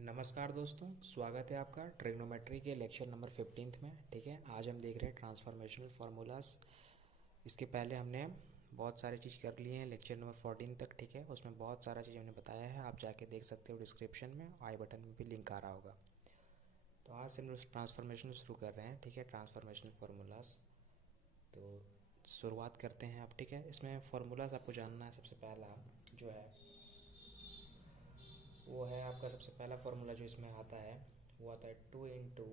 नमस्कार दोस्तों, स्वागत है आपका ट्रिग्नोमेट्री के लेक्चर नंबर 15 में। ठीक है, आज हम देख रहे हैं ट्रांसफॉर्मेशनल फार्मूलाज। इसके पहले हमने बहुत सारी चीज़ कर ली हैं लेक्चर नंबर 14 तक। ठीक है, उसमें बहुत सारा चीज़ हमने बताया है, आप जाके देख सकते हो डिस्क्रिप्शन में, आई बटन में भी लिंक आ रहा होगा। तो आज से हम लोग ट्रांसफॉर्मेशन शुरू कर रहे हैं। ठीक है, ट्रांसफॉर्मेशनल फार्मूलाज तो शुरुआत करते हैं आप। ठीक है, इसमें फार्मूलाज आपको जानना है। सबसे पहला जो है वो है आपका, सबसे पहला फार्मूला जो इसमें आता है वो आता है 2 इंटू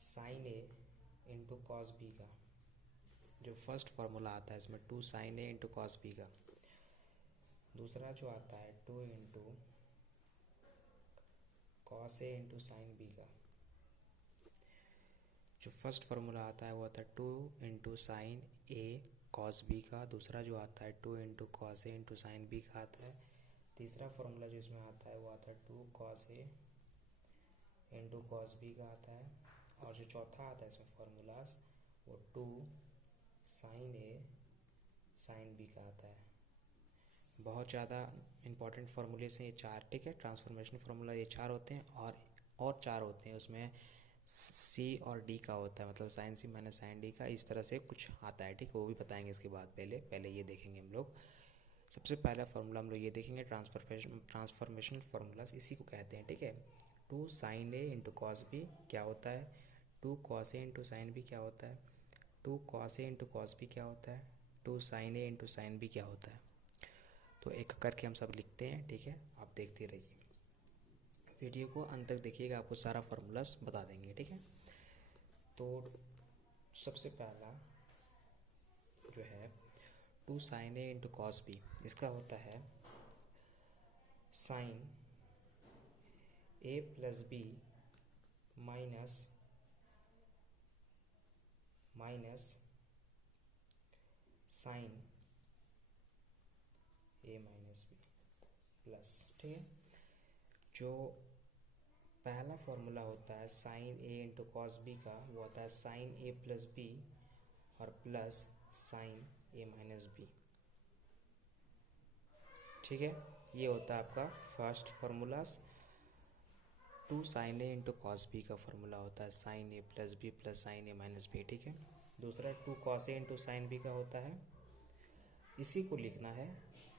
साइन ए इंटू कॉस बी का। जो फर्स्ट फार्मूला आता है इसमें 2 साइन ए इंटू कॉस बी का। दूसरा जो आता है 2 into cos A into sine B का। जो फर्स्ट फार्मूला आता है वो आता है 2 इंटू साइन ए कॉस बी का। दूसरा जो आता है 2 into cos A into sine B का आता है। तीसरा फार्मूला जो इसमें आता है वो आता है 2 cos A into cos B का आता है। और जो चौथा आता है इसमें फार्मूलाज वो 2 साइन ए साइन बी का आता है। बहुत ज़्यादा इंपॉर्टेंट फार्मूलेस हैं ये चार। ठीक है, ट्रांसफॉर्मेशन फार्मूला ये चार होते हैं और चार होते हैं उसमें सी और डी का होता है, मतलब sign C minus sine D का, इस तरह से कुछ आता है। ठीक है, वो भी बताएंगे इसके बाद। पहले ये देखेंगे हम लोग। सबसे पहला फार्मूला हम लोग ये देखेंगे, ट्रांसफॉर्मेशन फार्मूलाज इसी को कहते हैं। ठीक है, 2 साइन ए इंटू कॉस बी क्या होता है, 2 cos A into sine B क्या होता है, 2 cos A into cos B क्या होता है, 2 साइन ए इंटू साइन बी क्या होता है। तो एक करके हम सब लिखते हैं। ठीक है, आप देखते रहिए, वीडियो को अंत तक देखिएगा, आपको सारा फार्मूलाज बता देंगे। ठीक है, तो सबसे पहला जो है 2 साइन ए इंटू कॉस बी, इसका होता है साइन ए प्लस बी माइनस साइन ए माइनस बी प्लस। ठीक है, जो पहला फॉर्मूला होता है साइन ए इंटू कॉस बी का, वो होता है साइन ए प्लस बी और प्लस साइन ए माइनस बी। ठीक है, ये होता है आपका फर्स्ट फार्मूलाज। 2 साइन ए इंटू कॉस बी का फॉर्मूला होता है साइन ए प्लस बी प्लस साइन ए माइनस बी। ठीक है, दूसरा 2 cos A into sine B का होता है, इसी को लिखना है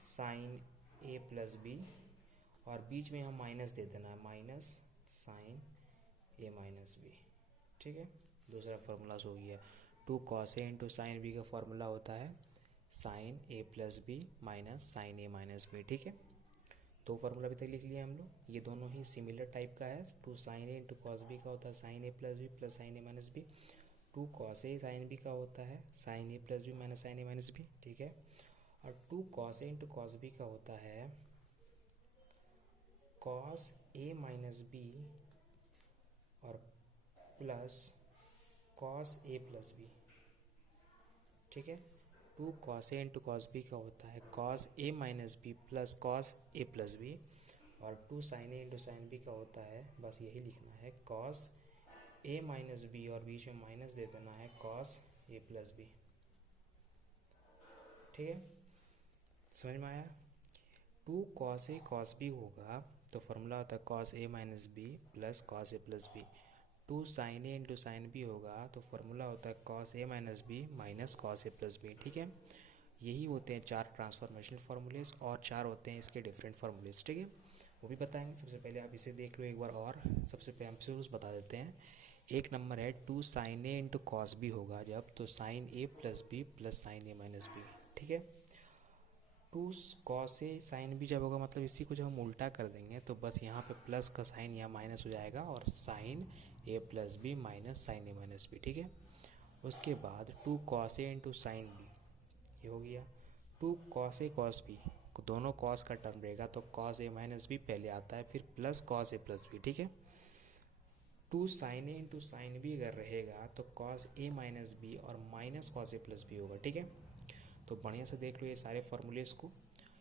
साइन ए प्लस बी और बीच में हम माइनस दे देना है, माइनस साइन ए माइनस बी। ठीक है, दूसरा फार्मूला हो गया। 2 cos A into sine B का फार्मूला होता है साइन ए प्लस बी माइनस साइन ए माइनस बी। ठीक है, दो फार्मूला अभी तक लिख लिया हम लोग, ये दोनों ही सिमिलर टाइप का है। 2 साइन ए इंटू कॉस बी का होता है sign A plus B plus sign A minus B. 2 cos A sine B का होता है साइन ए प्लस बी माइनस साइन ए माइनस बी। ठीक है, और 2 cos A into cos B का होता है कॉस ए माइनस बी और plus cos A plus B. ठीक है, 2 cos A into cos B का होता है cos A minus B plus cos A plus B. और 2 साइन ए इंटू साइन बी का होता है, बस यही लिखना है, कॉस ए माइनस बी और बीच में माइनस दे देना है कॉस ए प्लस बी। ठीक है, समझ में आया। 2 कॉस ए कॉस बी होगा तो फॉर्मूला होता है cos A minus B plus cos A plus B. 2 sign A into sine B होगा तो फॉर्मूला होता है cos A minus B minus cos A plus B. ठीक है, यही होते हैं चार ट्रांसफॉर्मेशनल फार्मूलेज और चार होते हैं इसके डिफरेंट फार्मूलेज। ठीक है, वो भी बताएंगे। सबसे पहले आप इसे देख लो एक बार और। सबसे पहले हम शुरू बता देते हैं। एक नंबर है 2 साइन ए इंटू कॉस बी होगा जब, तो साइन ए प्लस बी प्लस साइन ए माइनस बी। ठीक है, 2 कॉस ए साइन बी जब होगा, मतलब इसी को जब हम उल्टा कर देंगे तो बस यहाँ पे प्लस का साइन यहाँ माइनस हो जाएगा और साइन ए प्लस बी माइनस साइन ए माइनस बी। ठीक है, उसके बाद 2 cos A into sine B, ये हो गया। 2 कॉस ए कॉस बी, दोनों कॉस का टर्म रहेगा तो कॉस ए माइनस बी पहले आता है, फिर plus cos A plus B. ठीक है, 2 साइन ए इंटू साइन बी अगर रहेगा तो कॉस ए माइनस बी और minus cos A plus B होगा। ठीक है, तो बढ़िया से देख लो ये सारे फॉर्मूलेस को।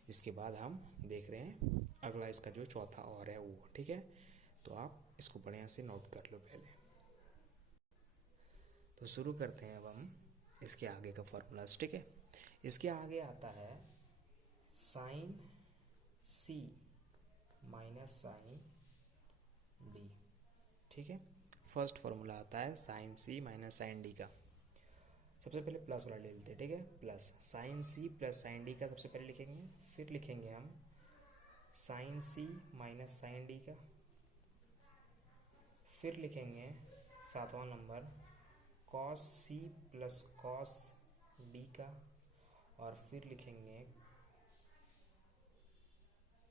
इसके बाद हम देख रहे हैं अगला, इसका जो चौथा और है वो। ठीक है, तो आप इसको बढ़िया से नोट कर लो पहले। तो शुरू करते हैं अब हम इसके आगे का फॉर्मूलाज। ठीक है, इसके आगे आता है sine C minus sine D. ठीक है, फर्स्ट फॉर्मूला आता है sine C minus sine D का। सबसे पहले प्लस वाला ले लेते हैं। ठीक है, plus sine C plus sine D का सबसे पहले लिखेंगे, फिर लिखेंगे हम sine C minus sine D का, फिर लिखेंगे सातवां number cos C plus cos D का, और फिर लिखेंगे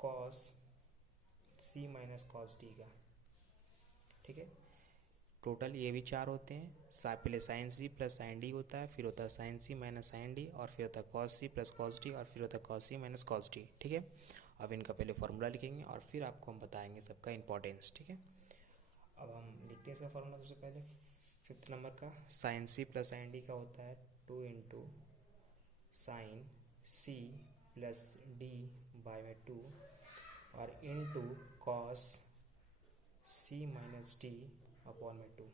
cos C minus cos D का। ठीक है, टोटल ये भी चार होते हैं। पहले sine C plus sine D होता है, फिर होता है sine C minus sine D, और फिर होता है cos C plus cos D, और फिर होता है cos C minus cos D. ठीक है, अब इनका पहले फॉर्मूला लिखेंगे और फिर आपको हम बताएंगे सबका इंपॉर्टेंस। ठीक है, अब हम लिखते हैं इसका फॉर्मूला। सबसे पहले फिफ्थ नंबर का sine C plus sine D का होता है 2 into sine C plus D by में 2 और into cos C minus D upon में 2।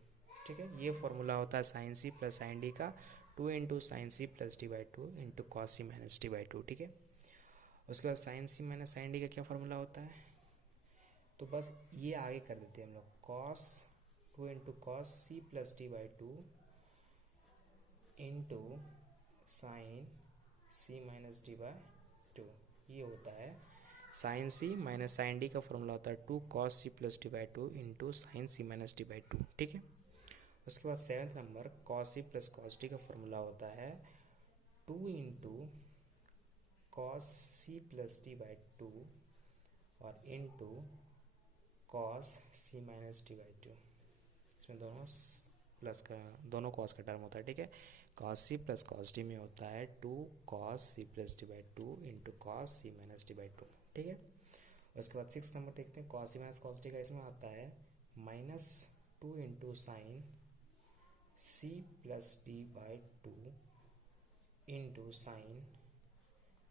ठीक है, ये फॉर्मूला होता है sine C plus sine D का, 2 into sine C plus D by 2 into cos C minus D by 2। ठीक है, उसके बाद sine C minus sine D का क्या फॉर्मूला होता है, तो बस ये आगे कर देते हैं हम लोग, cos 2 into cos C plus D by 2 into sine C minus D by 2। ये होता है sine C minus sine D का फॉर्मूला होता है 2 cos C plus D by 2 into sine C minus D by 2। ठीक है, उसके बाद seventh number cos C plus cos D का फॉर्मूला होता है 2 into cos C plus D by 2 और into cos C minus D by 2। इसमें दोनों प्लस का, दोनों कॉस का टर्म होता है। ठीक है, cos C plus cos D में होता है 2 cos C plus D by 2 into cos C minus D by 2। ठीक है, उसके बाद सिक्स नंबर देखते हैं cos C minus cos D का। इसमें आता है -2 into sine C plus D by 2 into sine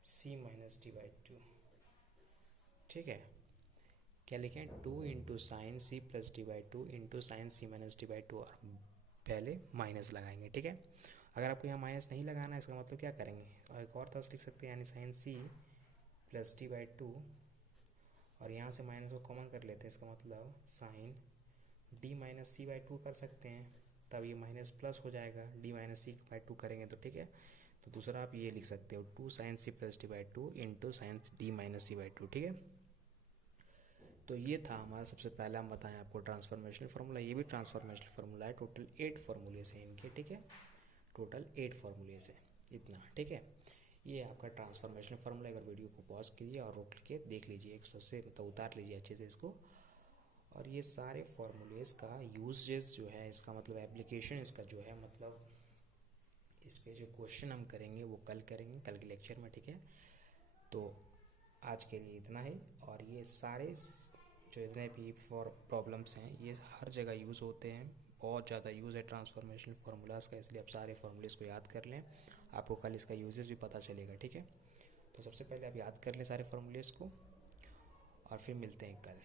C minus D by 2। ठीक है, क्या लिखें, 2 into sine C plus D by 2 into sine C minus D by 2 और पहले माइनस लगाएंगे। ठीक है, अगर आपको यहाँ माइनस नहीं लगाना है, इसका मतलब क्या करेंगे, और एक और तरह लिख सकते हैं, यानी sine C plus D by 2 और यहाँ से माइनस को कॉमन कर लेते हैं, इसका मतलब sine D minus C by 2 कर सकते हैं, तब ये माइनस प्लस हो जाएगा, डी माइनस सी बाई 2 करेंगे तो। ठीक है, तो दूसरा आप ये लिख सकते हो 2 sine C plus D by 2 into sine D minus C by 2। ठीक है, तो ये था हमारा सबसे पहले हम बताएं आपको ट्रांसफॉर्मेशनल फार्मूला। ये भी ट्रांसफॉर्मेशनल फार्मूला है, टोटल 8 फार्मूलेस हैं इनके। ठीक है, टोटल 8 फार्मूलेस हैं इतना। ठीक है, ये आपका ट्रांसफॉर्मेशनल फार्मूला। अगर वीडियो को पॉज कीजिए और रोक के देख लीजिए, एक सबसे मतलब उतार लीजिए अच्छे से इसको। और ये सारे फार्मूलेस का यूजेस जो है, इसका मतलब एप्लीकेशन इसका जो है, मतलब इस पे जो क्वेश्चन हम करेंगे वो कल करेंगे, कल के लेक्चर में। ठीक है, तो आज के लिए इतना ही। और ये सारे जो इतने भी प्रॉब्लम्स हैं ये हर जगह यूज़ होते हैं, बहुत ज़्यादा यूज़ है ट्रांसफॉर्मेशनल फार्मूलाज़ का, इसलिए आप सारे फार्मूलेस को याद कर लें, आपको कल इसका यूजेस भी पता चलेगा। ठीक है, तो सबसे पहले आप याद कर लें सारे फार्मूलेस को और फिर मिलते हैं कल।